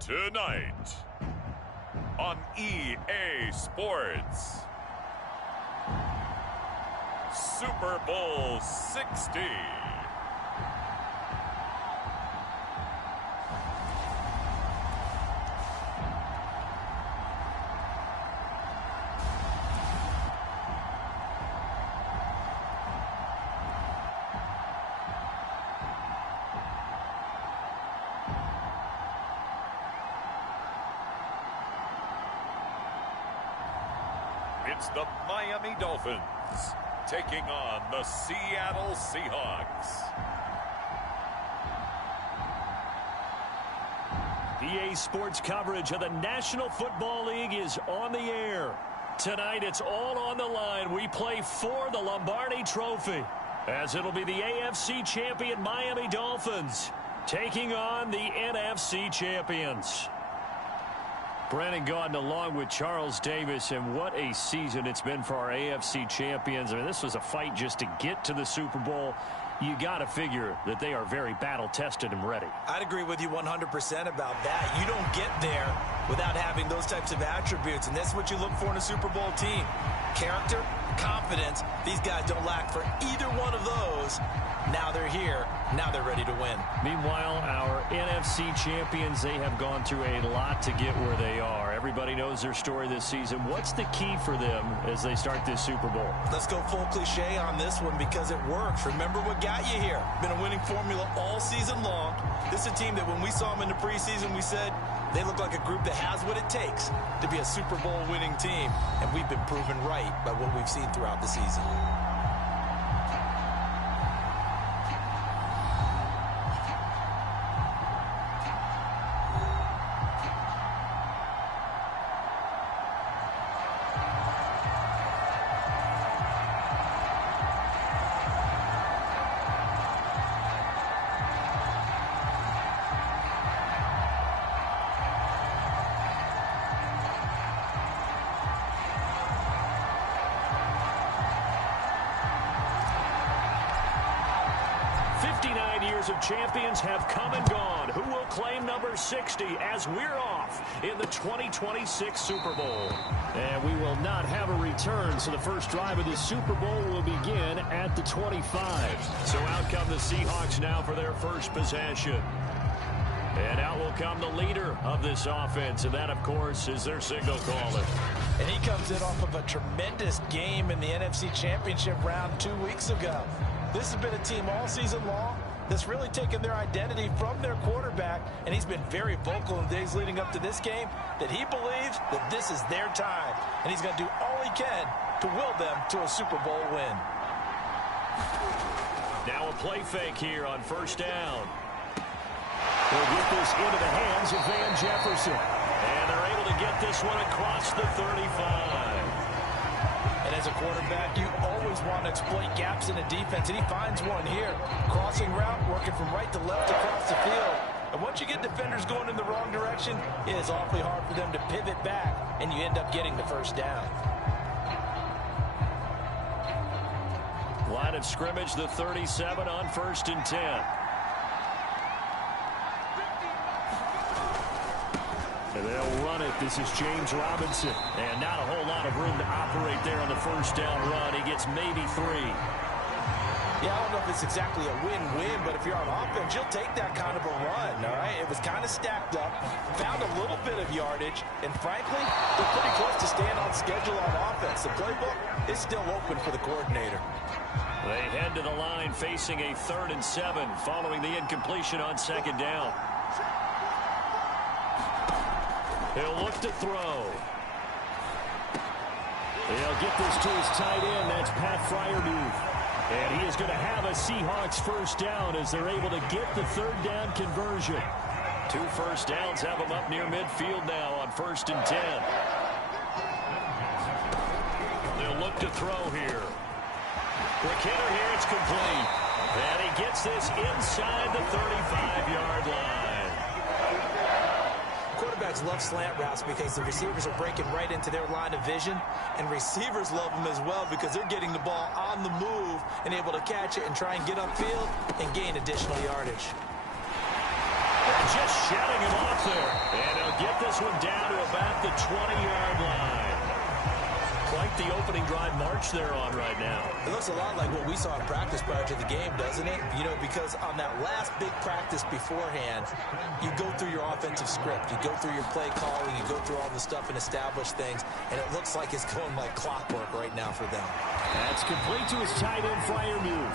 Tonight on EA Sports, Super Bowl 60. It's the Miami Dolphins taking on the Seattle Seahawks. EA Sports coverage of the National Football League is on the air. Tonight, it's all on the line. We play for the Lombardi Trophy, as it'll be the AFC champion Miami Dolphins taking on the NFC champions. Brandon Gaudin along with Charles Davis, and what a season it's been for our AFC champions. I mean, this was a fight just to get to the Super Bowl. You got to figure that they are very battle-tested and ready. I'd agree with you 100% about that. You don't get there without having those types of attributes, and that's what you look for in a Super Bowl team. Character, confidence. These guys don't lack for either one of those. Now they're here. Now they're ready to win. Meanwhile, our NFC champions, they have gone through a lot to get where they are. Everybody knows their story this season. What's the key for them as they start this Super Bowl? Let's go full cliche on this one because it works. Remember what got you here. Been a winning formula all season long. This is a team that when we saw them in the preseason, we said they look like a group that has what it takes to be a Super Bowl winning team. And we've been proven right by what we've seen throughout the season. Of champions have come and gone. Who will claim number 60 as we're off in the 2026 Super Bowl? And we will not have a return, so the first drive of the Super Bowl will begin at the 25. So out come the Seahawks now for their first possession. And out will come the leader of this offense, and that, of course, is their signal caller. And he comes in off of a tremendous game in the NFC Championship round 2 weeks ago. This has been a team all season long that's really taken their identity from their quarterback, and he's been very vocal in the days leading up to this game that he believes that this is their time, and he's going to do all he can to will them to a Super Bowl win. Now a play fake here on first down. They'll get this into the hands of Van Jefferson, and they're able to get this one across the 35. And as a quarterback, you always want to exploit gaps in a defense, and he finds one here. Crossing route, working from right to left across the field. And once you get defenders going in the wrong direction, it is awfully hard for them to pivot back, and you end up getting the first down. Line of scrimmage, the 37 on 1st and 10. And they'll run it. This is James Robinson. And not a whole lot of room to operate there on the first down run. He gets maybe 3. Yeah, I don't know if it's exactly a win-win, but if you're on offense, you'll take that kind of a run, all right? It was kind of stacked up, found a little bit of yardage, and frankly, they're pretty close to staying on schedule on offense. The playbook is still open for the coordinator. They head to the line facing a 3rd and 7 following the incompletion on 2nd down. He'll look to throw. He'll get this to his tight end. That's Pat Freiermuth. And he is going to have a Seahawks first down as they're able to get the 3rd down conversion. 2 first downs have them up near midfield now on 1st and 10. They'll look to throw here. Quick hitter here, it's complete. And he gets this inside the 35-yard line. Quarterbacks love slant routes because the receivers are breaking right into their line of vision, and receivers love them as well because they're getting the ball on the move and able to catch it and try and get upfield and gain additional yardage. Just shedding him off there. And he'll get this one down to about the 20-yard line. Quite the opening drive march they're on right now. It looks a lot like what we saw in practice prior to the game, doesn't it? You know, because on that last big practice beforehand, you go through your offensive script. You go through your play calling. You go through all the stuff and establish things. And it looks like it's going like clockwork right now for them. That's complete to his tight end flyer move.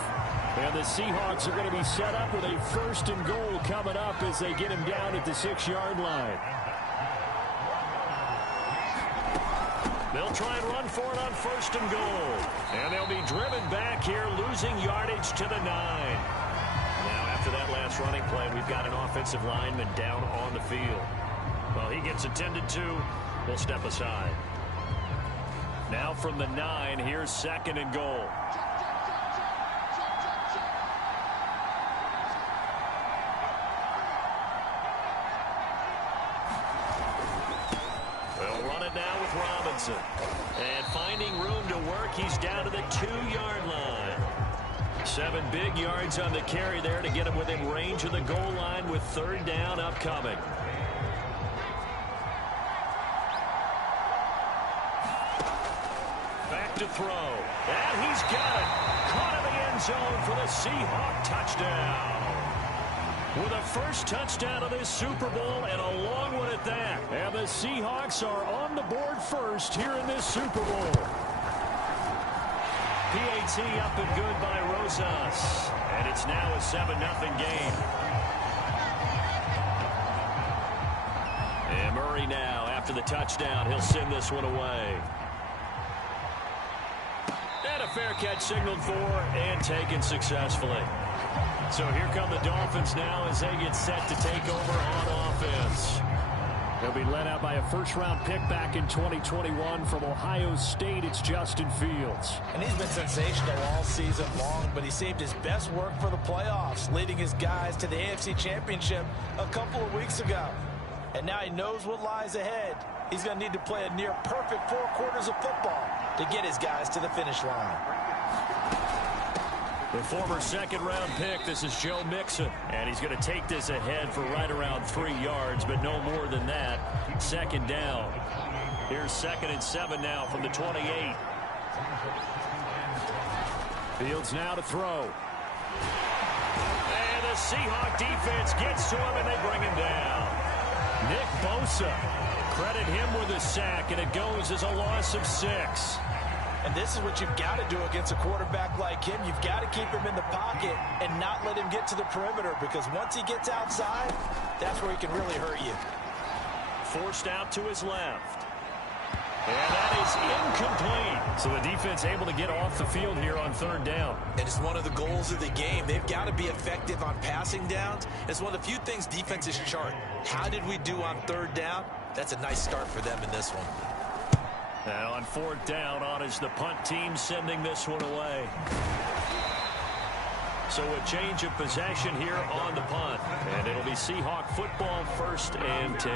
And the Seahawks are going to be set up with a 1st and goal coming up as they get him down at the 6-yard line. They'll try and run for it on 1st and goal. And they'll be driven back here, losing yardage to the 9. Now, after that last running play, we've got an offensive lineman down on the field. Well, he gets attended to. We'll step aside. Now from the 9, here's 2nd and goal. Now with Robinson. And finding room to work, he's down to the 2-yard line. 7 big yards on the carry there to get him within range of the goal line with 3rd down upcoming. Back to throw. And he's got it. Caught in the end zone for the Seahawk touchdown. With a first touchdown of this Super Bowl and a long one at that. And the Seahawks are on the board first here in this Super Bowl. PAT up and good by Rosas. And it's now a 7-0 game. And Murray now, after the touchdown, he'll send this one away. And a fair catch signaled for and taken successfully. So here come the Dolphins now as they get set to take over on offense. They'll be led out by a first-round pick back in 2021 from Ohio State. It's Justin Fields. And he's been sensational all season long, but he saved his best work for the playoffs, leading his guys to the AFC Championship a couple of weeks ago. And now he knows what lies ahead. He's going to need to play a near-perfect 4 quarters of football to get his guys to the finish line. The former 2nd-round pick, this is Joe Mixon. And he's going to take this ahead for right around 3 yards, but no more than that. 2nd down. Here's 2nd and 7 now from the 28. Fields now to throw. And the Seahawk defense gets to him, and they bring him down. Nick Bosa. Credit him with a sack, and it goes as a loss of 6. And this is what you've got to do against a quarterback like him. You've got to keep him in the pocket and not let him get to the perimeter, because once he gets outside, that's where he can really hurt you. Forced out to his left. And that is incomplete. So the defense able to get off the field here on 3rd down. And it's one of the goals of the game. They've got to be effective on passing downs. It's one of the few things defenses chart. How did we do on 3rd down? That's a nice start for them in this one. And on 4th down, on is the punt team sending this one away. So a change of possession here on the punt. And it'll be Seahawk football 1st and 10.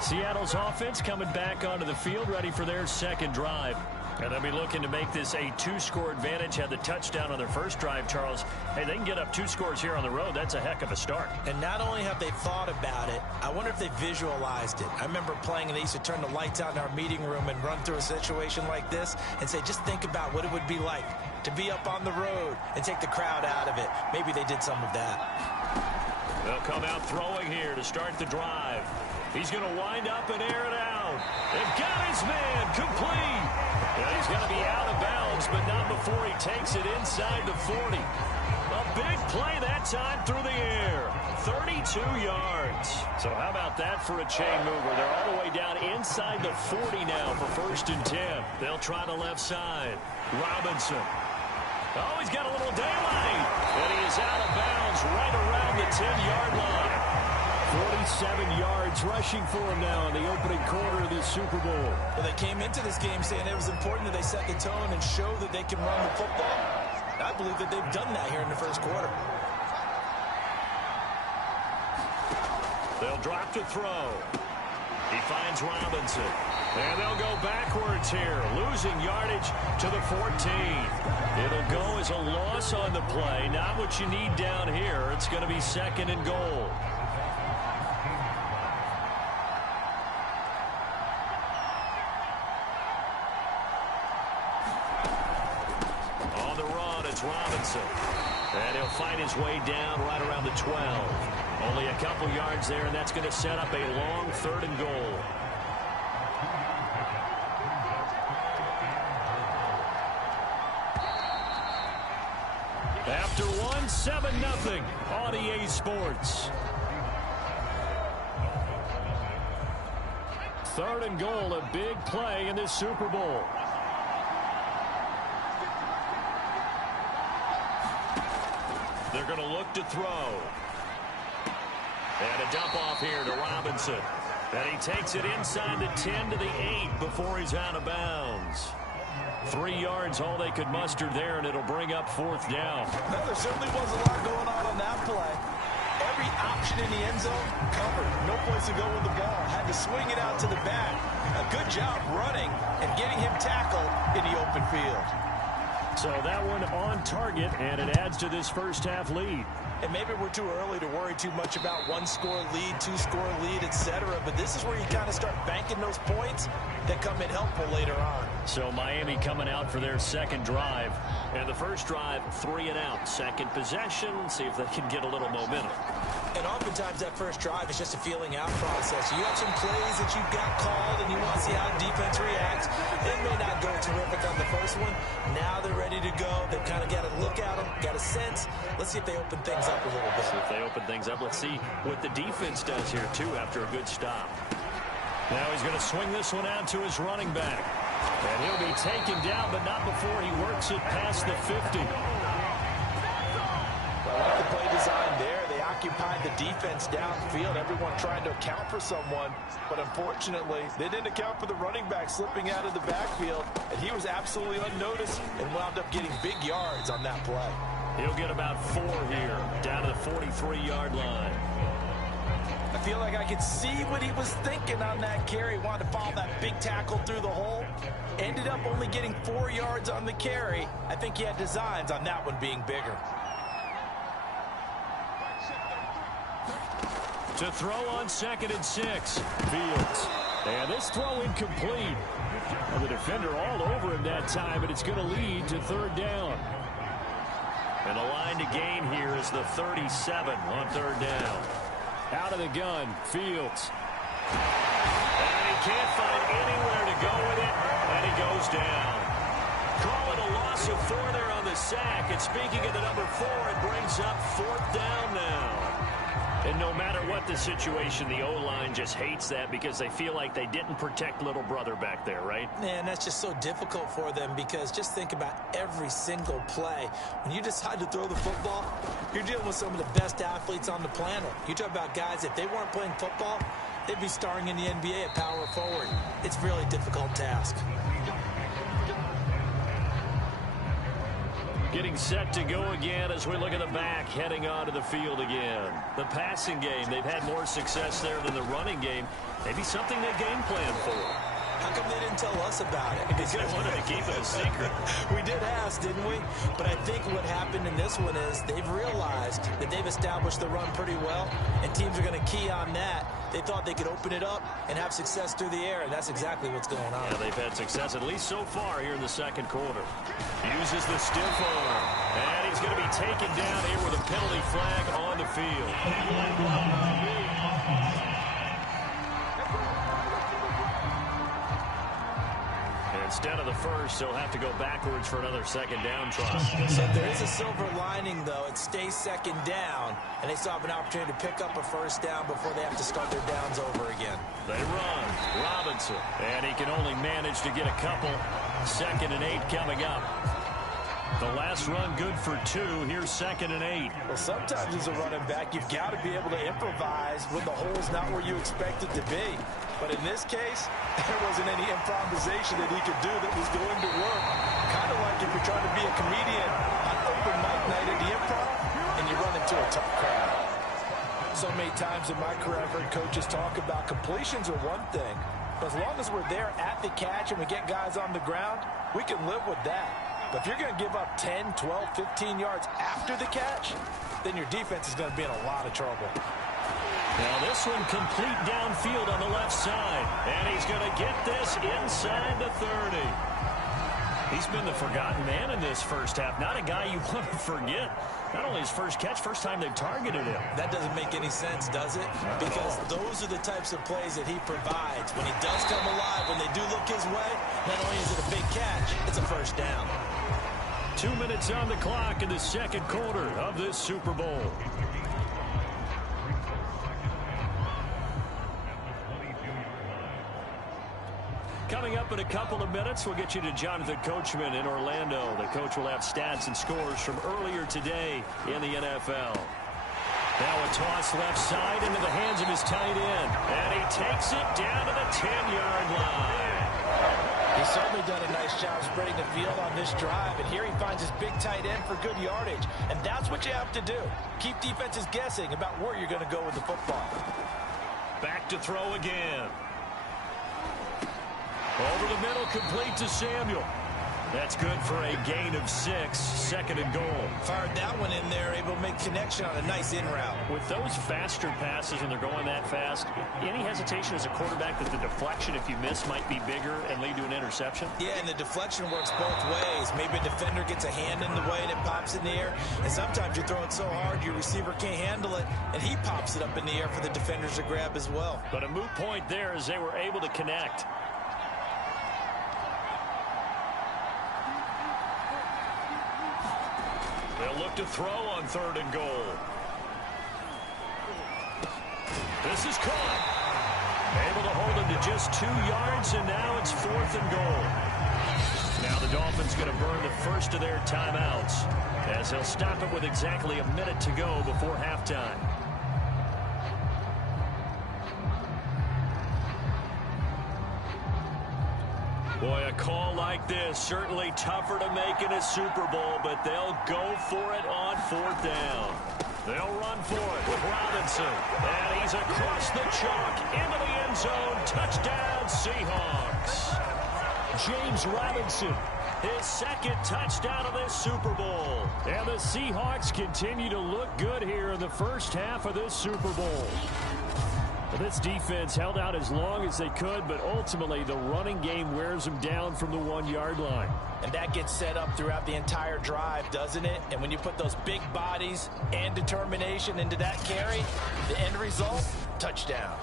Seattle's offense coming back onto the field, ready for their 2nd drive. And they'll be looking to make this a 2-score advantage. Had the touchdown on their first drive, Charles. Hey, they can get up 2 scores here on the road. That's a heck of a start. And not only have they thought about it, I wonder if they visualized it. I remember playing, and they used to turn the lights out in our meeting room and run through a situation like this and say, just think about what it would be like to be up on the road and take the crowd out of it. Maybe they did some of that. They'll come out throwing here to start the drive. He's going to wind up and air it out. They've got his man complete. And he's going to be out of bounds, but not before he takes it inside the 40. A big play that time through the air. 32 yards. So how about that for a chain mover? They're all the way down inside the 40 now for 1st and 10. They'll try the left side. Robinson. Oh, he's got a little daylight. And he is out of bounds right around the 10-yard line. 47 yards rushing for him now in the opening quarter of this Super Bowl. Well, they came into this game saying it was important that they set the tone and show that they can run the football. I believe that they've done that here in the 1st quarter. They'll drop to throw. He finds Robinson. And they'll go backwards here, losing yardage to the 14. It'll go as a loss on the play. Not what you need down here. It's going to be 2nd and goal. Robinson. And he'll fight his way down right around the 12. Only a couple yards there, and that's going to set up a long 3rd and goal. After one, 7-0 on EA Sports. 3rd and goal, a big play in this Super Bowl. They're going to look to throw. And a dump off here to Robinson. And he takes it inside the 10 to the 8 before he's out of bounds. 3 yards, all they could muster there, and it'll bring up 4th down. Well, there certainly was a lot going on that play. Every option in the end zone covered. No place to go with the ball. Had to swing it out to the back. A good job running and getting him tackled in the open field. So that one on target, and it adds to this first half lead. And maybe we're too early to worry too much about 1-score lead, 2-score lead, etc. But this is where you kind of start banking those points that come in helpful later on. So Miami coming out for their second drive. And the first drive, 3 and out. Second possession, see if they can get a little momentum. And oftentimes that first drive is just a feeling out process. You have some plays that you've got called and you want to see how the defense reacts. It may not go terrific on the first one. Now they're ready to go. They've kind of got to look at them, got a sense. Let's see if they open things up a little bit. See if they open things up. Let's see what the defense does here, too, after a good stop. Now he's going to swing this one out to his running back. And he'll be taken down, but not before he works it past the 50. I like the play design there. They occupied the defense downfield, everyone trying to account for someone. But unfortunately, they didn't account for the running back slipping out of the backfield. And he was absolutely unnoticed and wound up getting big yards on that play. He'll get about 4 here, down to the 43-yard line. I feel like I could see what he was thinking on that carry. Wanted to follow that big tackle through the hole. Ended up only getting 4 yards on the carry. I think he had designs on that one being bigger. To throw on 2nd and 6. Fields. And this throw incomplete. And the defender all over him that time, but it's going to lead to 3rd down. And the line to gain here is the 37 on 3rd down. Out of the gun, Fields. And he can't find anywhere to go with it, and he goes down. Call it a loss of 4 there on the sack. And speaking of the number 4, it brings up 4th down now. And no matter what the situation, the O-line just hates that because they feel like they didn't protect little brother back there, right? Man, that's just so difficult for them because just think about every single play. When you decide to throw the football, you're dealing with some of the best athletes on the planet. You talk about guys, if they weren't playing football, they'd be starring in the NBA at power forward. It's a really difficult task. Getting set to go again as we look at the back, heading onto the field again. The passing game, they've had more success there than the running game. Maybe something they game plan for. How come they didn't tell us about it? Because they wanted to keep it a secret. We did ask, didn't we? But I think what happened in this one is they've realized that they've established the run pretty well, and teams are going to key on that. They thought they could open it up and have success through the air, and that's exactly what's going on. Yeah, they've had success, at least so far here in the second quarter. Uses the stiff arm, and he's going to be taken down here with a penalty flag on the field. Instead of the first, they'll have to go backwards for another second down try. So there is a silver lining, though. It stays second down, and they still have an opportunity to pick up a first down before they have to start their downs over again. They run. Robinson. And he can only manage to get a couple. 2nd and 8 coming up. The last run good for 2. Here's 2nd and 8. Well, sometimes as a running back, you've got to be able to improvise when the hole's not where you expect it to be. But in this case, there wasn't any improvisation that he could do that was going to work. Kind of like if you're trying to be a comedian on open mic night at the Improv and you run into a tough crowd. So many times in my career, I've heard coaches talk about completions are one thing. But as long as we're there at the catch and we get guys on the ground, we can live with that. But if you're going to give up 10, 12, 15 yards after the catch, then your defense is going to be in a lot of trouble. Now this one complete downfield on the left side. And he's going to get this inside the 30. He's been the forgotten man in this first half. Not a guy you want to forget. Not only his first catch, first time they've targeted him. That doesn't make any sense, does it? Because those are the types of plays that he provides. When he does come alive, when they do look his way, not only is it a big catch, it's a first down. 2 minutes on the clock in the second quarter of this Super Bowl. Coming up in a couple of minutes, we'll get you to Jonathan Coachman in Orlando. The coach will have stats and scores from earlier today in the NFL. Now a toss left side into the hands of his tight end. And he takes it down to the 10-yard line. He's certainly done a nice job spreading the field on this drive. And here he finds his big tight end for good yardage. And that's what you have to do. Keep defenses guessing about where you're going to go with the football. Back to throw again. Over the middle, complete to Samuel. That's good for a gain of 6, second and goal. Fired that one in there, able to make connection on a nice in route. With those faster passes when they're going that fast, any hesitation as a quarterback that the deflection, if you miss, might be bigger and lead to an interception? Yeah, and the deflection works both ways. Maybe a defender gets a hand in the way and it pops in the air. And sometimes you throw it so hard your receiver can't handle it, and he pops it up in the air for the defenders to grab as well. But a moot point there as they were able to connect. They'll look to throw on third and goal. This is caught. Able to hold him to just 2 yards, and now it's fourth and goal. Now the Dolphins going to burn the first of their timeouts as they'll stop it with exactly a minute to go before halftime. Boy, a call like this, certainly tougher to make in a Super Bowl, but they'll go for it on fourth down. They'll run for it with Robinson. And he's across the chalk into the end zone. Touchdown, Seahawks. James Robinson, his second touchdown of this Super Bowl. And the Seahawks continue to look good here in the first half of this Super Bowl. This defense held out as long as they could, but ultimately the running game wears them down from the 1-yard line. And that gets set up throughout the entire drive, doesn't it? And when you put those big bodies and determination into that carry, the end result, touchdown.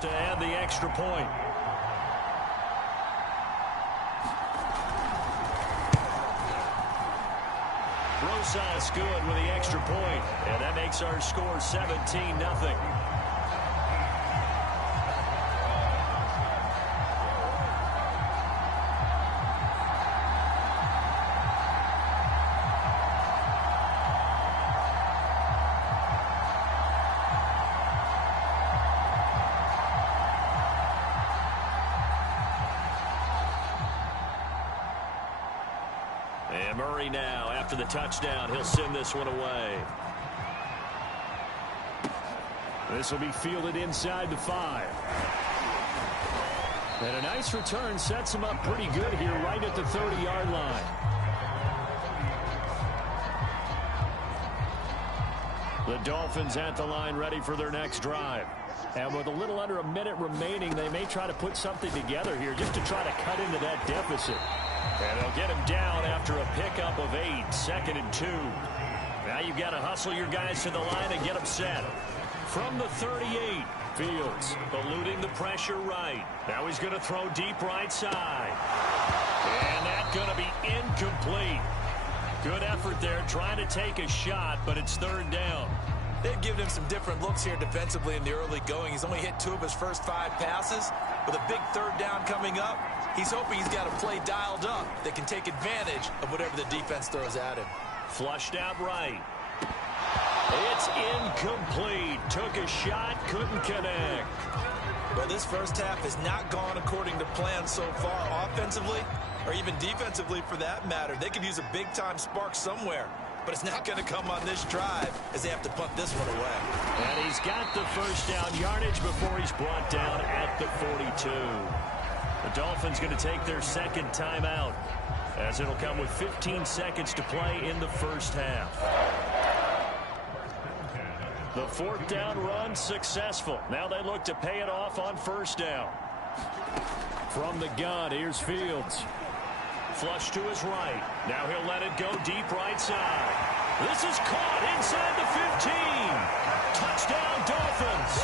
To add the extra point. Rosas good with the extra point, and that makes our score 17-0. And Murray now, after the touchdown, he'll send this one away. This will be fielded inside the 5. And a nice return sets him up pretty good here right at the 30-yard line. The Dolphins at the line ready for their next drive. And with a little under a minute remaining, they may try to put something together here just to try to cut into that deficit. And they'll get him down after a pickup of 8, second and 2. Now you've got to hustle your guys to the line and get them set. From the 38, Fields eluding the pressure right. Now he's going to throw deep right side. And that's going to be incomplete. Good effort there trying to take a shot, but it's third down. They've given him some different looks here defensively in the early going. He's only hit 2 of his first 5 passes. With a big third down coming up, he's hoping he's got a play dialed up that can take advantage of whatever the defense throws at him. Flushed out right. It's incomplete. Took a shot, couldn't connect. Well, this first half has not gone according to plan so far, offensively or even defensively for that matter. They could use a big-time spark somewhere, but it's not going to come on this drive as they have to punt this one away. And he's got the first down yardage before he's brought down at the 42. The Dolphins going to take their second timeout, as it'll come with 15 seconds to play in the first half. The fourth down run successful. Now they look to pay it off on first down. From the gun, here's Fields. Flush to his right. Now he'll let it go deep right side. This is caught inside the 15. Touchdown, Dolphins.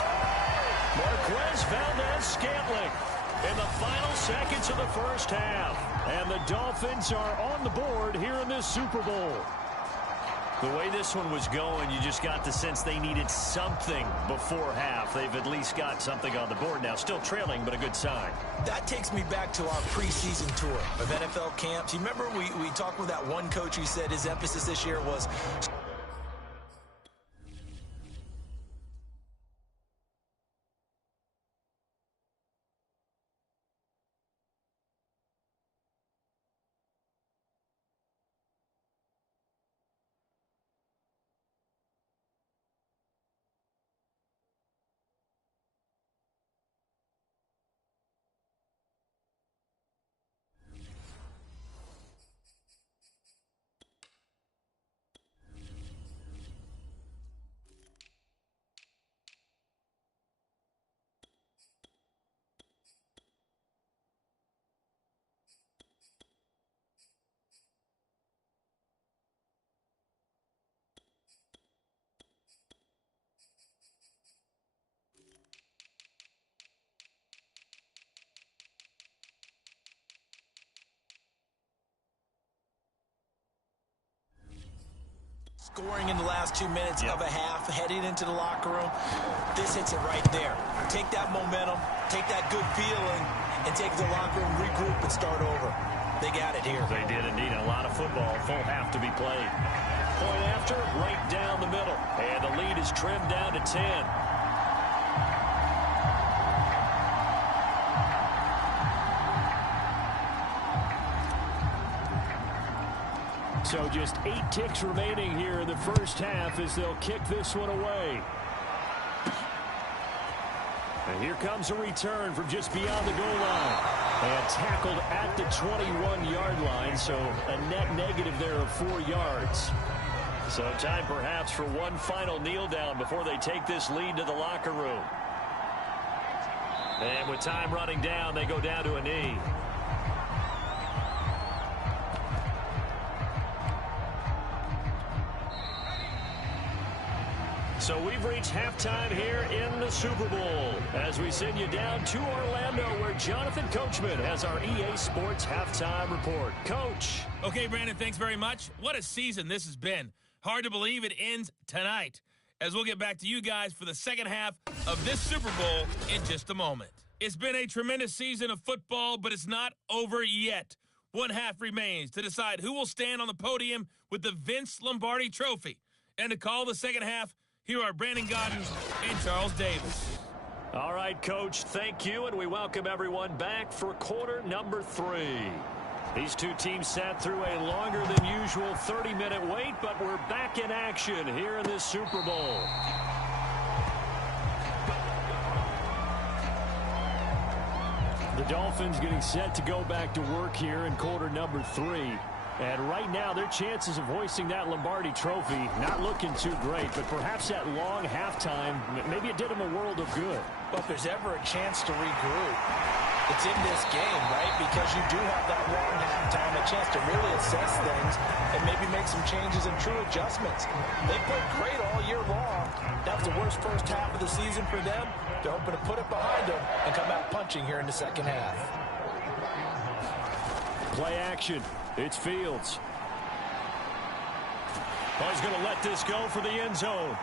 Marquez Valdez-Scantling in the final seconds of the first half. And the Dolphins are on the board here in this Super Bowl. The way this one was going, you just got the sense they needed something before half. They've at least got something on the board now. Still trailing, but a good sign. That takes me back to our preseason tour of NFL camps. You remember we talked with that one coach who said his emphasis this year was... Scoring in the last 2 minutes of a half, heading into the locker room. This hits it right there. Take that momentum, take that good feeling, and take the locker room, regroup, and start over. They got it here. They did indeed. A lot of football, full half to be played. Point after, right down the middle. And the lead is trimmed down to 10. So just 8 ticks remaining here in the first half as they'll kick this one away. And here comes a return from just beyond the goal line. And tackled at the 21-yard line, so a net negative there of 4 yards. So time perhaps for one final kneel down before they take this lead to the locker room. And with time running down, they go down to a knee. So we've reached halftime here in the Super Bowl as we send you down to Orlando where Jonathan Coachman has our EA Sports halftime report. Coach. Okay, Brandon, thanks very much. What a season this has been. Hard to believe it ends tonight as we'll get back to you guys for the second half of this Super Bowl in just a moment. It's been a tremendous season of football, but it's not over yet. One half remains to decide who will stand on the podium with the Vince Lombardi Trophy. And to call the second half, here are Brandon Godden and Charles Davis. All right, Coach, thank you, and we welcome everyone back for quarter number 3. These two teams sat through a longer than usual 30-minute wait, but we're back in action here in this Super Bowl. The Dolphins getting set to go back to work here in quarter number 3. And right now, their chances of hoisting that Lombardi Trophy not looking too great, but perhaps that long halftime, maybe it did them a world of good. Well, if there's ever a chance to regroup, it's in this game, right? Because you do have that long halftime, a chance to really assess things and maybe make some changes and true adjustments. They played great all year long. That was the worst first half of the season for them. They're hoping to put it behind them and come out punching here in the second half. Play action. It's Fields. Oh, he's going to let this go for the end zone.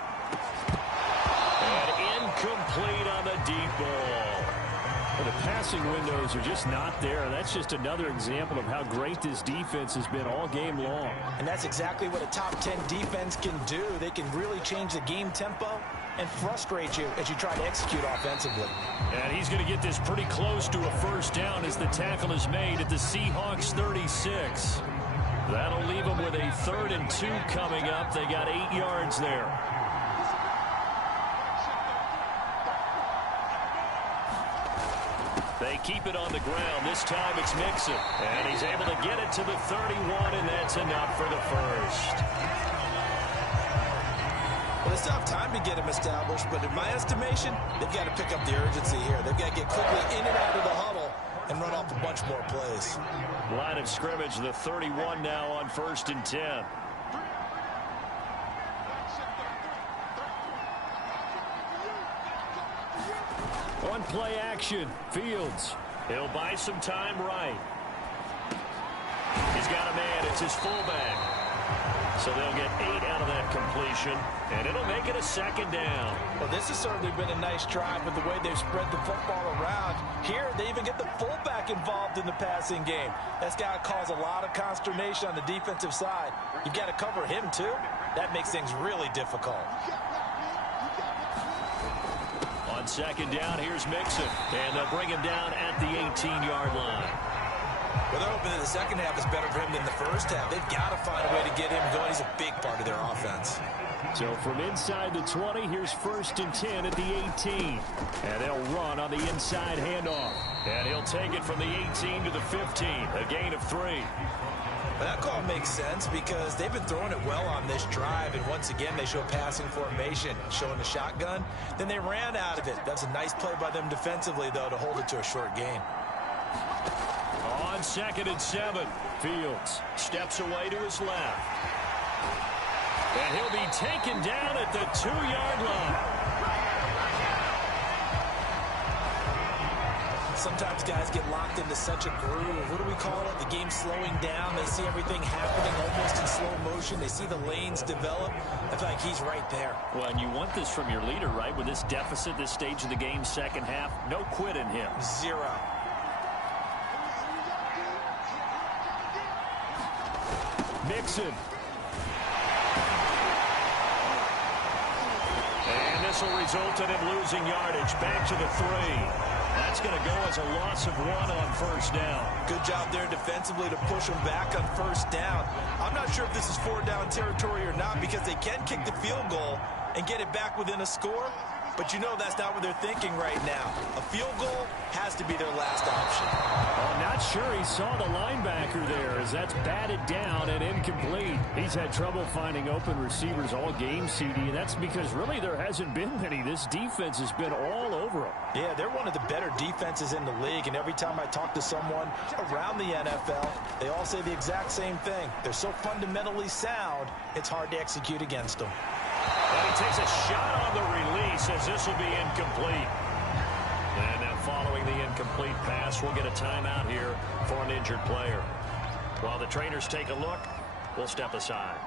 And incomplete on the deep ball. Well, the passing windows are just not there. That's just another example of how great this defense has been all game long. And that's exactly what a top 10 defense can do. They can really change the game tempo and frustrate you as you try to execute offensively. And he's going to get this pretty close to a first down as the tackle is made at the Seahawks 36. That'll leave them with a 3rd and 2 coming up. They got 8 yards there. They keep it on the ground. This time it's Mixon. And he's able to get it to the 31, and that's enough for the first. Well, they still have time to get him established, but in my estimation, they've got to pick up the urgency here. They've got to get quickly in and out of the huddle and run off a bunch more plays. Line of scrimmage, the 31 now on 1st and 10. On play action, Fields. He'll buy some time right. He's got a man. It's his fullback. So they'll get 8 out of that completion, and it'll make it a 2nd down. Well, this has certainly been a nice drive with the way they've spread the football around. Here, they even get the fullback involved in the passing game. That's got to cause a lot of consternation on the defensive side. You've got to cover him, too. That makes things really difficult. On 2nd down, here's Mixon, and they'll bring him down at the 18-yard line. Well, they're hoping that the second half is better for him than the first half. They've got to find a way to get him going. He's a big part of their offense. So from inside the 20, here's 1st and 10 at the 18. And they'll run on the inside handoff. And he'll take it from the 18 to the 15, a gain of 3. Well, that call makes sense because they've been throwing it well on this drive, and once again they show passing formation, showing the shotgun. Then they ran out of it. That's a nice play by them defensively, though, to hold it to a short gain. On 2nd and 7, Fields steps away to his left. And he'll be taken down at the 2-yard line. Sometimes guys get locked into such a groove. What do we call it? The game's slowing down. They see everything happening almost in slow motion. They see the lanes develop. I feel like he's right there. Well, and you want this from your leader, right? With this deficit, this stage of the game, second half, no quit in him. 0. Mixon. And this will result in him losing yardage. Back to the 3. That's going to go as a loss of 1 on 1st down. Good job there defensively to push them back on 1st down. I'm not sure if this is 4-down territory or not because they can kick the field goal and get it back within a score. But you know that's not what they're thinking right now. A field goal has to be their last option. I'm not sure he saw the linebacker there as that's batted down and incomplete. He's had trouble finding open receivers all game, CD, and that's because really there hasn't been many. This defense has been all over them. Yeah, they're one of the better defenses in the league, and every time I talk to someone around the NFL, they all say the exact same thing. They're so fundamentally sound, it's hard to execute against them. And he takes a shot on the release as this will be incomplete. And now following the incomplete pass, we'll get a timeout here for an injured player. While the trainers take a look, we'll step aside.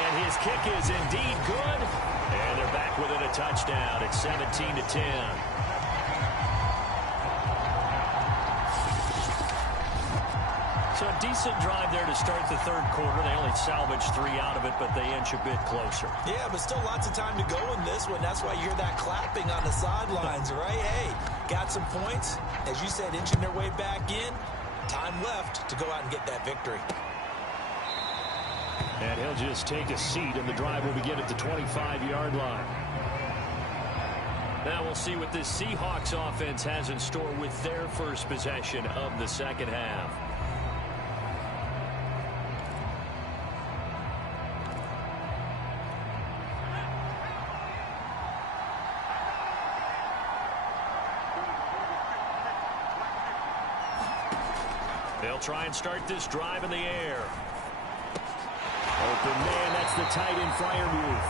And his kick is indeed good. And they're back within a touchdown. It's 17-10. So a decent drive there to start the 3rd quarter. They only salvaged 3 out of it, but they inch a bit closer. Yeah, but still lots of time to go in this one. That's why you hear that clapping on the sidelines, right? Hey, got some points. As you said, inching their way back in. Time left to go out and get that victory. And he'll just take a seat, and the drive will begin at the 25-yard line. Now we'll see what this Seahawks offense has in store with their first possession of the second half. They'll try and start this drive in the air. Open man, that's the tight end Freiermuth.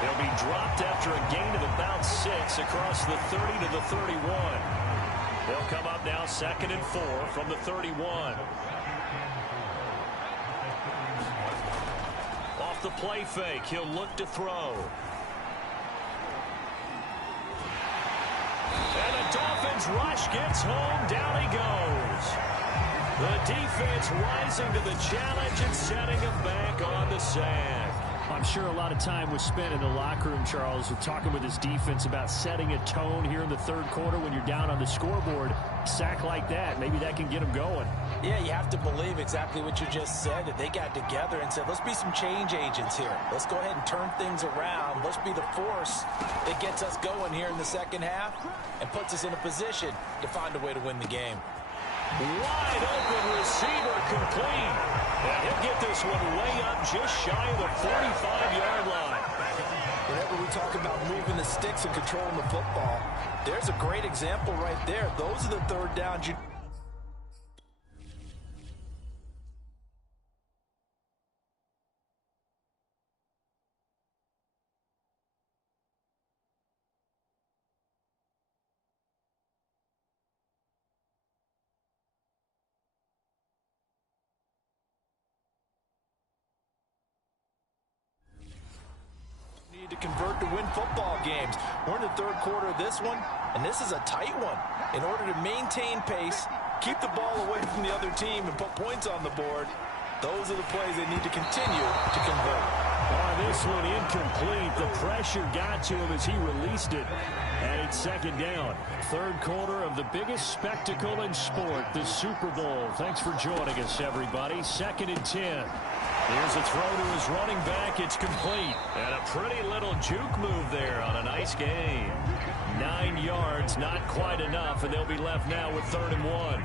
He'll be dropped after a gain of about 6 across the 30 to the 31. They'll come up now 2nd and 4 from the 31. Off the play fake, he'll look to throw. And the Dolphins rush gets home, down he goes. The defense rising to the challenge and setting him back on the sack. I'm sure a lot of time was spent in the locker room, Charles, with talking with his defense about setting a tone here in the third quarter when you're down on the scoreboard. Sack like that, maybe that can get him going. Yeah, you have to believe exactly what you just said, that they got together and said, let's be some change agents here. Let's go ahead and turn things around. Let's be the force that gets us going here in the second half and puts us in a position to find a way to win the game. Wide open receiver complete. And he'll get this one way up just shy of the 45-yard line. Whenever we talk about moving the sticks and controlling the football, there's a great example right there. Those are the third downs you... to convert to win football games. We're in the third quarter of this one, and this is a tight one. In order to maintain pace, keep the ball away from the other team, and put points on the board, those are the plays they need to continue to convert. This one incomplete. The pressure got to him as he released it. And it's second down. Third quarter of the biggest spectacle in sport, the Super Bowl. Thanks for joining us, everybody. 2nd and 10. Here's a throw to his running back. It's complete. And a pretty little juke move there on a nice game. 9 yards, not quite enough, and they'll be left now with 3rd and 1.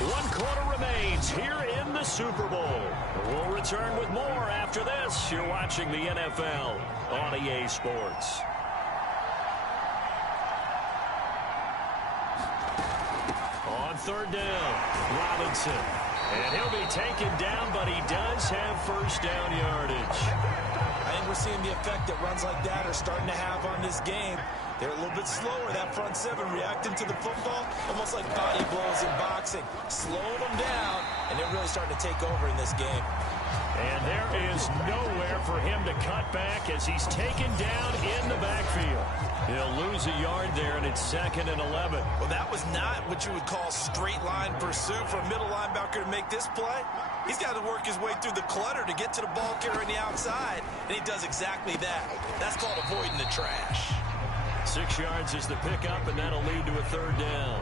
One quarter remains here in the Super Bowl. We'll return with more after this. You're watching the NFL on EA Sports. On 3rd down, Robinson. And he'll be taken down, but he does have first down yardage. I think we're seeing the effect that runs like that are starting to have on this game. They're a little bit slower, that front seven, reacting to the football, almost like body blows in boxing, slowing them down, and they're really starting to take over in this game. And there is nowhere for him to cut back as he's taken down in the backfield. He'll lose a yard there, and it's 2nd and 11. Well, that was not what you would call straight line pursuit for a middle linebacker to make this play. He's got to work his way through the clutter to get to the ball carrier on the outside, and he does exactly that. That's called avoiding the trash. 6 yards is the pickup, and that'll lead to a 3rd down.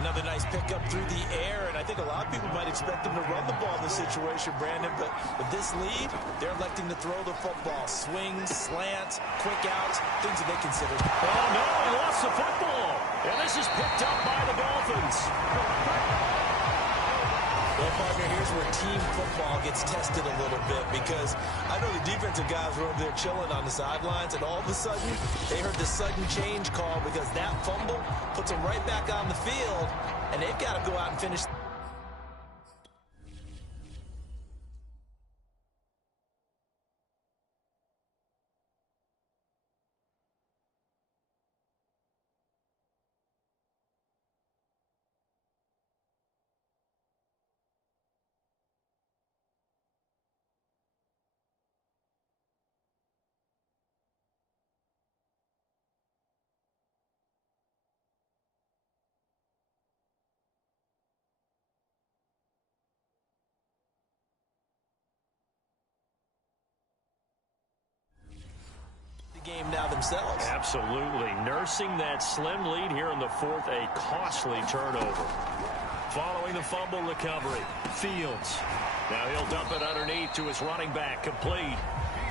Another nice pickup through the air, and I think a lot of people might expect him to run the ball in this situation, Brandon, but with this lead, they're electing to throw the football. Swings, slants, quick outs, things that they consider. Oh, no, he lost the football, and this is picked up by the Dolphins. Well, partner, here's where team football gets tested a little bit, because I know the defensive guys were over there chilling on the sidelines, and all of a sudden, they heard the sudden change call because that fumble puts them right back on the field, and they've got to go out and finish. Game now themselves. Absolutely. Nursing that slim lead here in the 4th, a costly turnover. Following the fumble recovery, Fields. Now he'll dump it underneath to his running back, complete.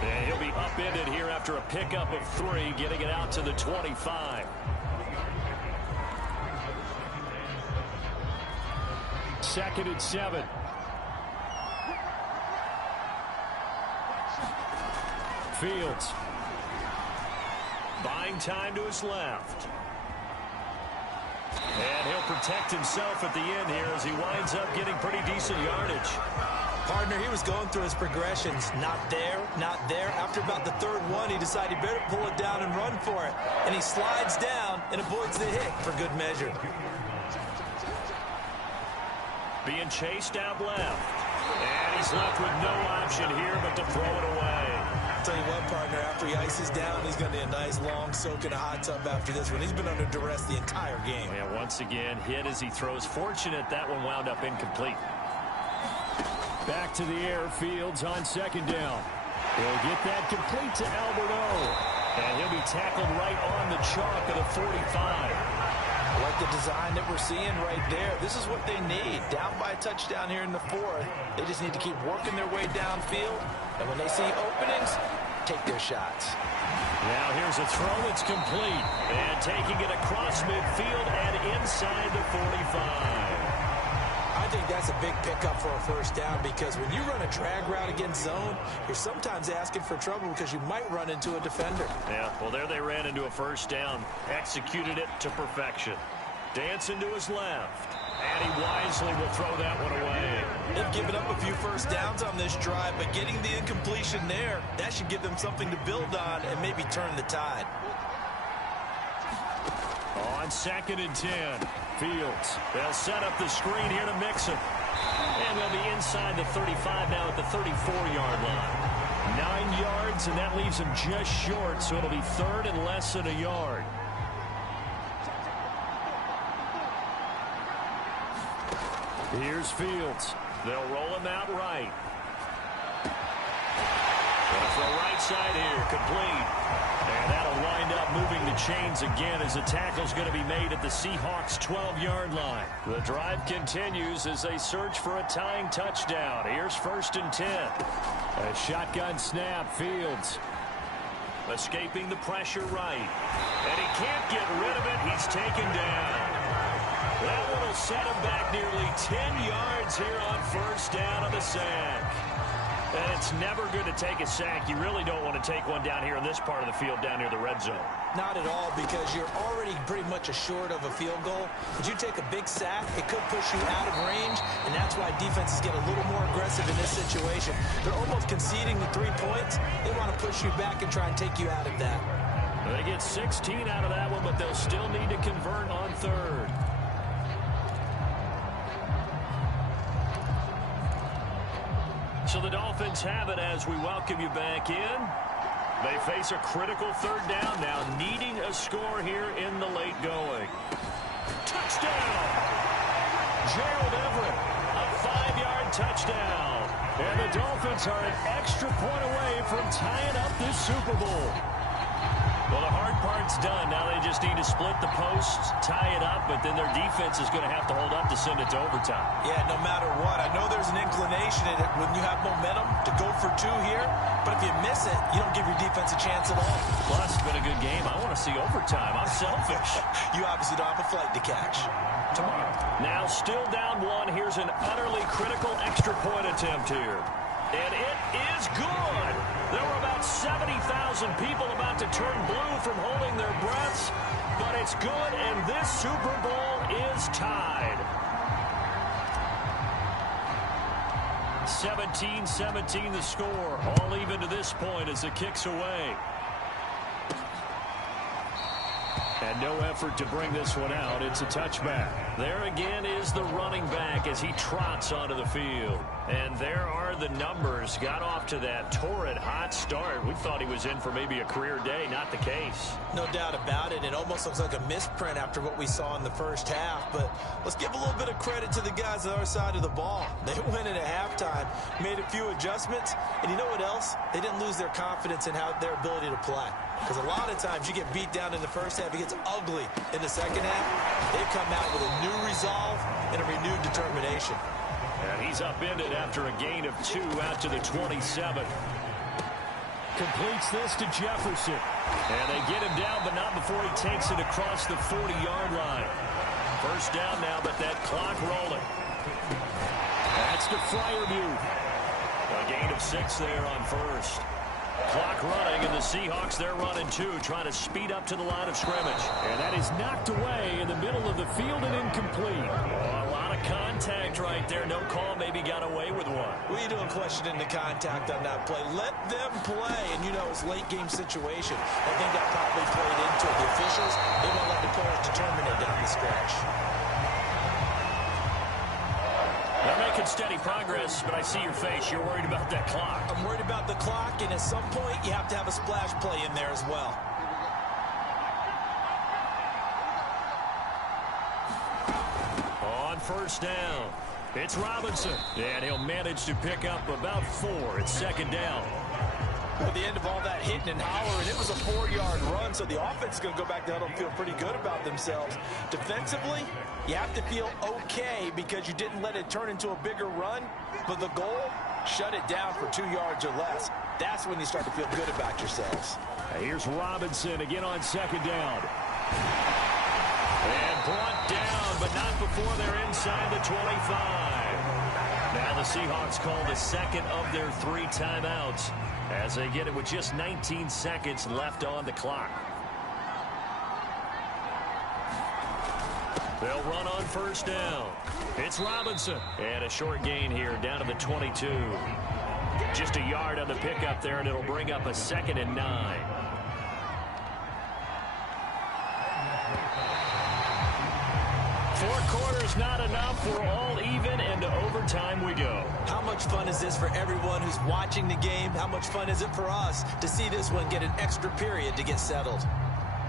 And he'll be upended here after a pickup of 3, getting it out to the 25. Second and 7. Fields. Buying time to his left. And he'll protect himself at the end here as he winds up getting pretty decent yardage. Partner, he was going through his progressions. Not there, not there. After about the 3rd one, he decided he better pull it down and run for it. And he slides down and avoids the hit for good measure. Being chased out left. And he's left with no option here but to throw it away. tell you what, partner, after he ices down, he's going to need a nice long soak in a hot tub after this one. He's been under duress the entire game. Yeah, once again, hit as he throws. Fortunate that one wound up incomplete. Back to the air. Fields on second down. He'll get that complete to Alberto. And he'll be tackled right on the chalk of the 45. Like the design that we're seeing right there. This is what they need. Down by a touchdown here in the fourth. They just need to keep working their way downfield. And when they see openings, take their shots. Now here's a throw that's complete. And taking it across midfield and inside the 45. I think that's a big pickup for a first down because when you run a drag route against zone, you're sometimes asking for trouble because you might run into a defender. Yeah, well, there they ran into a first down. Executed it to perfection. Dancing to his left. And he wisely will throw that one away. They've given up a few first downs on this drive, but getting the incompletion there, that should give them something to build on and maybe turn the tide. On 2nd and 10, Fields. They'll set up the screen here to mix it. And they'll be inside the 35 now at the 34-yard line. 9 yards, and that leaves them just short, so it'll be third and less than a yard. Here's Fields. They'll roll him out right. Gonna throw right side here, complete. And that'll wind up moving the chains again as the tackle's going to be made at the Seahawks' 12-yard line. The drive continues as they search for a tying touchdown. Here's 1st and 10. A shotgun snap, Fields. Escaping the pressure right. And he can't get rid of it. He's taken down. That one will set him back nearly 10 yards here on 1st down on the sack. And it's never good to take a sack. You really don't want to take one down here in this part of the field down near the red zone. Not at all, because you're already pretty much assured of a field goal. But you take a big sack, it could push you out of range, and that's why defenses get a little more aggressive in this situation. They're almost conceding the 3 points. They want to push you back and try and take you out of that. They get 16 out of that one, but they'll still need to convert on 3rd. So the Dolphins have it as we welcome you back in. They face a critical 3rd down now, needing a score here in the late going. Touchdown! Gerald Everett, a 5-yard touchdown. And the Dolphins are an extra point away from tying up this Super Bowl. Well, the hard part's done. Now they just need to split the posts, tie it up, but then their defense is going to have to hold up to send it to overtime. Yeah, no matter what. I know there's an inclination in it when you have momentum to go for 2 here, but if you miss it, you don't give your defense a chance at all. Plus, it's been a good game. I want to see overtime. I'm selfish. You obviously don't have a flight to catch. Tomorrow. Now still down 1. Here's an utterly critical extra point attempt here. And it is good. There were about 70,000 people about to turn blue from holding their breaths, but it's good, and this Super Bowl is tied. 17-17 the score, all even to this point as the kick's away. And no effort to bring this one out. It's a touchback. There again is the running back as he trots onto the field. And there are the numbers. Got off to that torrid hot start. We thought he was in for maybe a career day. Not the case. No doubt about it. It almost looks like a misprint after what we saw in the first half. But let's give a little bit of credit to the guys on the other side of the ball. They went in at halftime, made a few adjustments. And you know what else? They didn't lose their confidence in their ability to play. Because a lot of times you get beat down in the first half. It gets ugly in the second half. They've come out with a new resolve and a renewed determination. And he's upended after a gain of 2 out to the 27. Completes this to Jefferson. And they get him down, but not before he takes it across the 40-yard line. First down now, but that clock rolling. That's to Fryerview. A gain of 6 there on first. Clock running, and the Seahawks, they're running 2, trying to speed up to the line of scrimmage. And that is knocked away in the middle of the field and incomplete. Oh, a lot of contact right there. No call, maybe got away with one. What are you doing questioning the contact on that play? Let them play, and you know it's a late-game situation. I think that probably played into it. The officials, they won't let the players determine it down the stretch. They're making Good, steady progress, but I see your face. You're worried about that clock. I'm worried about the clock, and at some point, you have to have a splash play in there as well. On first down, it's Robinson, and he'll manage to pick up about 4. It's second down. At the end of all that hitting and hollering, it was a 4-yard run, so the offense is going to go back to huddle and feel pretty good about themselves. Defensively, you have to feel okay because you didn't let it turn into a bigger run, but the goal, shut it down for 2 yards or less. That's when you start to feel good about yourselves. Here's Robinson again on second down. And brought down, but not before they're inside the 25. Now the Seahawks call the second of their 3 timeouts as they get it with just 19 seconds left on the clock. They'll run on first down. It's Robinson. And a short gain here down to the 22. Just a yard on the pickup there, and it'll bring up a 2nd and 9. Four quarters not enough. We're all even, and to overtime we go. How much fun is this for everyone who's watching the game? How much fun is it for us to see this one get an extra period to get settled?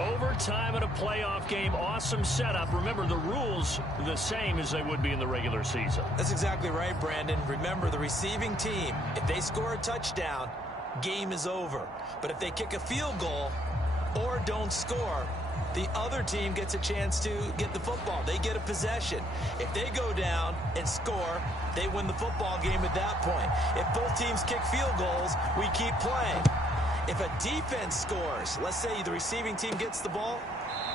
Overtime in a playoff game, awesome setup. Remember, the rules are the same as they would be in the regular season. That's exactly right, Brandon. Remember, the receiving team, if they score a touchdown, game is over. But if they kick a field goal or don't score, the other team gets a chance to get the football. They get a possession. If they go down and score, they win the football game at that point. If both teams kick field goals, we keep playing. If a defense scores, let's say the receiving team gets the ball,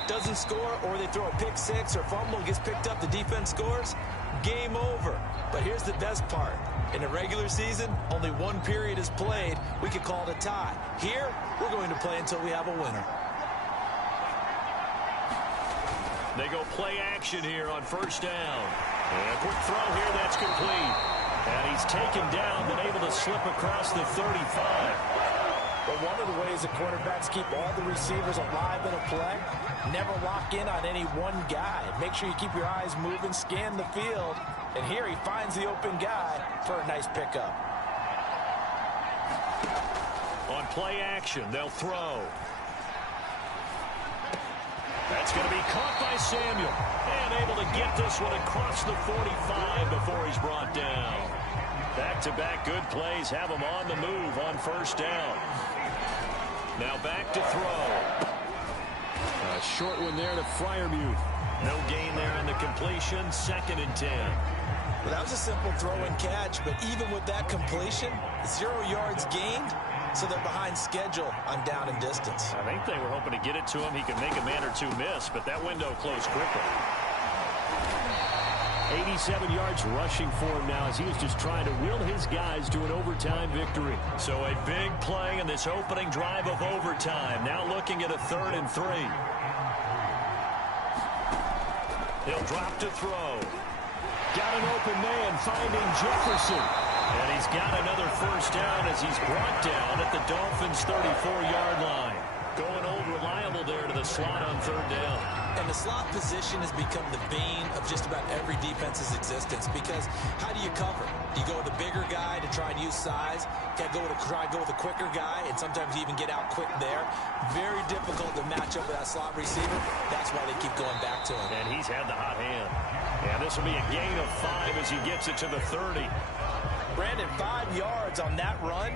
doesn't score, or they throw a pick six or fumble, gets picked up, the defense scores, game over. But here's the best part. In a regular season, only 1 period is played. We could call it a tie. Here, we're going to play until we have a winner. They go play action here on first down. And a quick throw here, that's complete. And he's taken down, but able to slip across the 35. But one of the ways that quarterbacks keep all the receivers alive in a play, never lock in on any one guy. Make sure you keep your eyes moving, scan the field. And here he finds the open guy for a nice pickup. On play action, they'll throw. That's going to be caught by Samuel. And able to get this one across the 45 before he's brought down. Back-to-back good plays have him on the move on first down. Now back to throw. A short one there to Freiermuth. No gain there on the completion. 2nd and 10. Well, that was a simple throw and catch, but even with that completion, 0 yards gained, so they're behind schedule on down and distance. I think they were hoping to get it to him. He could make a man or two miss, but that window closed quickly. 87 yards rushing for him now as he was just trying to will his guys to an overtime victory. So a big play in this opening drive of overtime. Now looking at a 3rd and 3. He'll drop to throw. Got an open man finding Jefferson. And he's got another first down as he's brought down at the Dolphins' 34-yard line. Going old reliable there to the slot on 3rd down. And the slot position has become the bane of just about every defense's existence because how do you cover? Do you go with a bigger guy to try and use size? Can I try and go with a quicker guy and sometimes even get out quick there? Very difficult to match up with that slot receiver. That's why they keep going back to him. And he's had the hot hand. And this will be a gain of 5 as he gets it to the 30. Brandon, 5 yards on that run.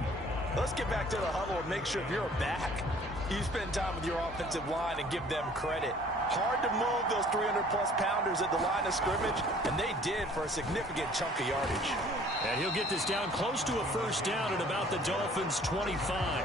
Let's get back to the huddle and make sure if you're a back, you spend time with your offensive line and give them credit. Hard to move those 300-plus pounders at the line of scrimmage, and they did for a significant chunk of yardage. And he'll get this down close to a first down at about the Dolphins' 25.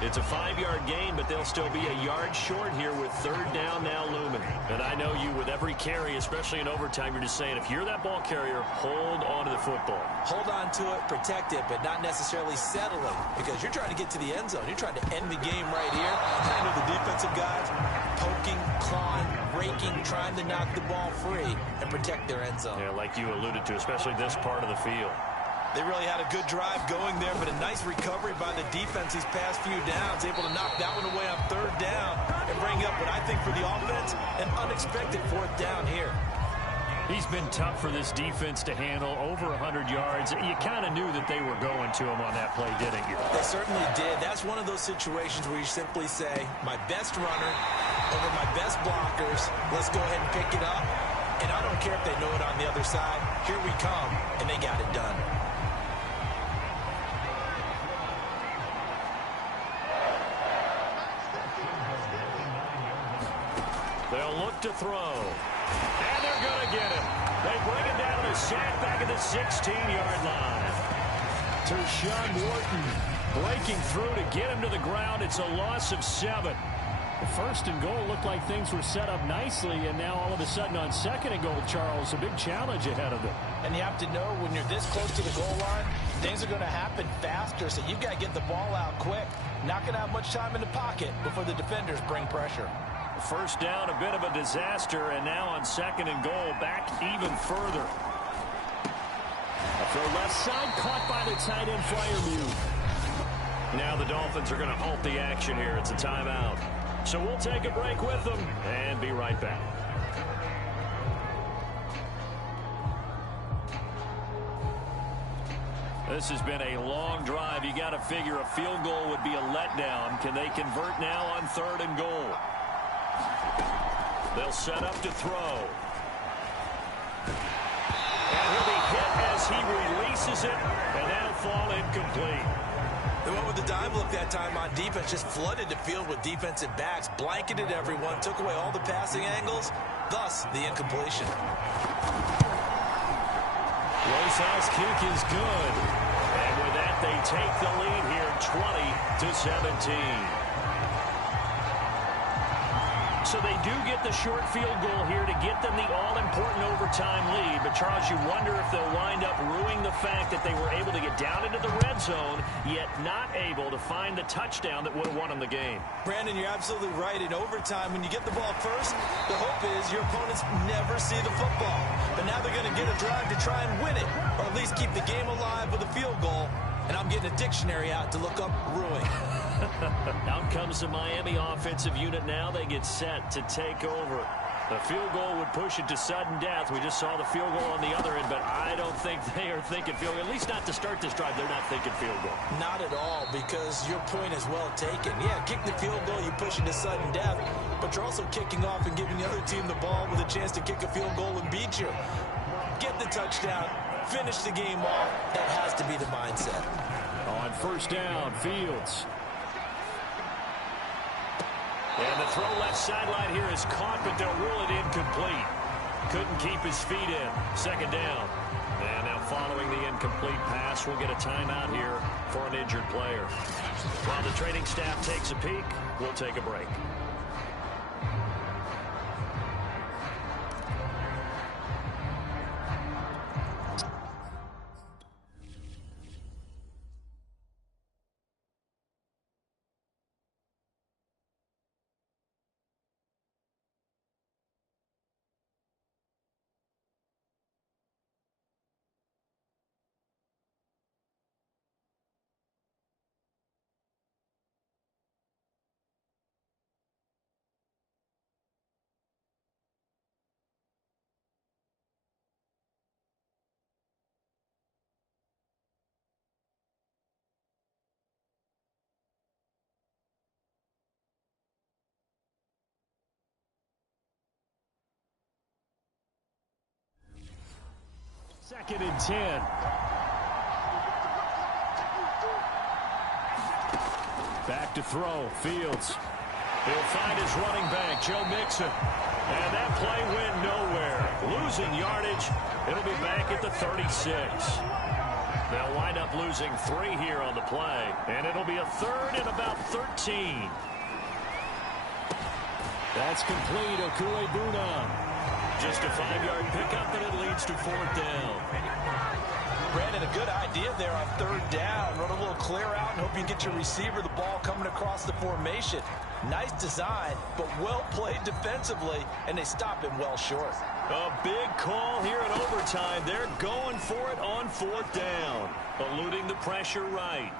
It's a 5-yard gain, but they'll still be a yard short here with 3rd down now looming. And I know you, with every carry, especially in overtime, you're just saying, if you're that ball carrier, hold on to the football. Hold on to it, protect it, but not necessarily settling because you're trying to get to the end zone. You're trying to end the game right here. I know the defensive guys poking, clawing, raking, trying to knock the ball free and protect their end zone. Yeah, like you alluded to, especially this part of the field. They really had a good drive going there, but a nice recovery by the defense these past few downs, able to knock that one away on 3rd down and bring up what I think for the offense, an unexpected 4th down here. He's been tough for this defense to handle, over 100 yards. You kind of knew that they were going to him on that play, didn't you? They certainly did. That's one of those situations where you simply say, my best runner over my best blockers, let's go ahead and pick it up. And I don't care if they know it on the other side. Here we come, and they got it done. They'll look to throw. And they're going to get him. They bring him down to sack back at the 16-yard line. Tershawn Wharton breaking through to get him to the ground. It's a loss of 7. The first and goal looked like things were set up nicely, and now all of a sudden on second and goal, Charles, a big challenge ahead of them. And you have to know when you're this close to the goal line, things are going to happen faster, so you've got to get the ball out quick. Not going to have much time in the pocket before the defenders bring pressure. First down, a bit of a disaster, and now on second and goal, back even further. A throw left side, caught by the tight end, Freiermuth. Now the Dolphins are going to halt the action here. It's a timeout. So we'll take a break with them and be right back. This has been a long drive. You got to figure a field goal would be a letdown. Can they convert now on third and goal? They'll set up to throw. And he'll be hit as he releases it, and that'll fall incomplete. They went with the dime look that time on defense, just flooded the field with defensive backs, blanketed everyone, took away all the passing angles, thus the incompletion. Rosehouse kick is good. And with that, they take the lead here 20-17. So they do get the short field goal here to get them the all-important overtime lead. But, Charles, you wonder if they'll wind up ruining the fact that they were able to get down into the red zone, yet not able to find the touchdown that would have won them the game. Brandon, you're absolutely right. In overtime, when you get the ball first, the hope is your opponents never see the football. But now they're going to get a drive to try and win it, or at least keep the game alive with a field goal. And I'm getting a dictionary out to look up ruin. Out comes the Miami offensive unit now. They get set to take over. The field goal would push it to sudden death. We just saw the field goal on the other end, but I don't think they are thinking field goal. At least not to start this drive. They're not thinking field goal. Not at all, because your point is well taken. Yeah, kick the field goal, you push it to sudden death, but you're also kicking off and giving the other team the ball with a chance to kick a field goal and beat you. Get the touchdown, finish the game off. That has to be the mindset. On first down, Fields. And the throw left sideline here is caught, but they'll rule it incomplete. Couldn't keep his feet in. Second down. And now following the incomplete pass, we'll get a timeout here for an injured player. While the training staff takes a peek, we'll take a break. Second and 10. Back to throw. Fields. He'll find his running back, Joe Mixon. And that play went nowhere. Losing yardage. It'll be back at the 36. They'll wind up losing 3 here on the play. And it'll be a third and about 13. That's complete. Okue-Buna. Just a 5-yard pickup, and it leads to fourth down. Brandon, a good idea there on third down. Run a little clear out and hope you get your receiver the ball coming across the formation. Nice design, but well played defensively, and they stop him well short. A big call here in overtime. They're going for it on fourth down. Eluding the pressure right.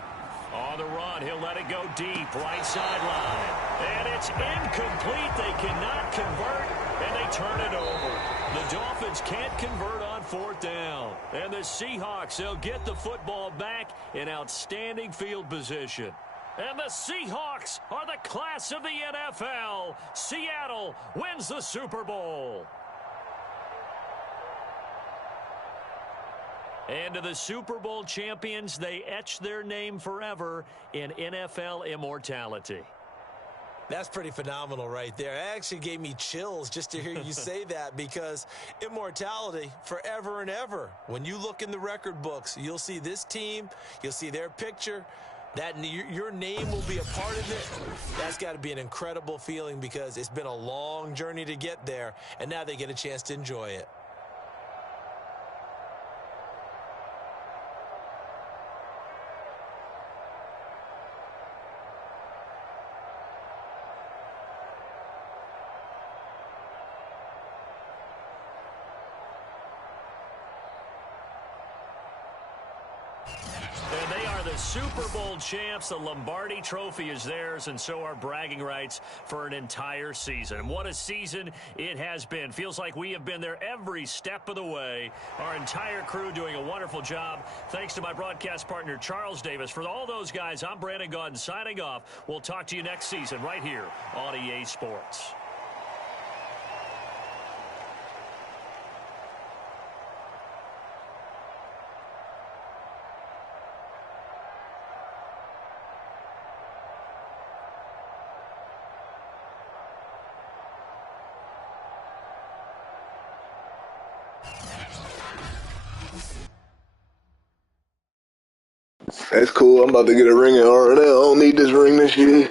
On the run, he'll let it go deep, right sideline. And it's incomplete. They cannot convert, and they turn it over. The Dolphins can't convert on fourth down. And the Seahawks, they'll get the football back in outstanding field position. And the Seahawks are the class of the NFL. Seattle wins the Super Bowl. And to the Super Bowl champions, they etch their name forever in NFL immortality. That's pretty phenomenal right there. It actually gave me chills just to hear you say that, because immortality forever and ever. When you look in the record books, you'll see this team, you'll see their picture, that your name will be a part of it. That's got to be an incredible feeling, because it's been a long journey to get there, and now they get a chance to enjoy it. And they are the Super Bowl champs. The Lombardi Trophy is theirs, and so are bragging rights for an entire season. What a season it has been. Feels like we have been there every step of the way. Our entire crew doing a wonderful job. Thanks to my broadcast partner, Charles Davis. For all those guys, I'm Brandon Gaudin signing off. We'll talk to you next season right here on EA Sports. That's cool. I'm about to get a ring in RNL. I don't need this ring this year.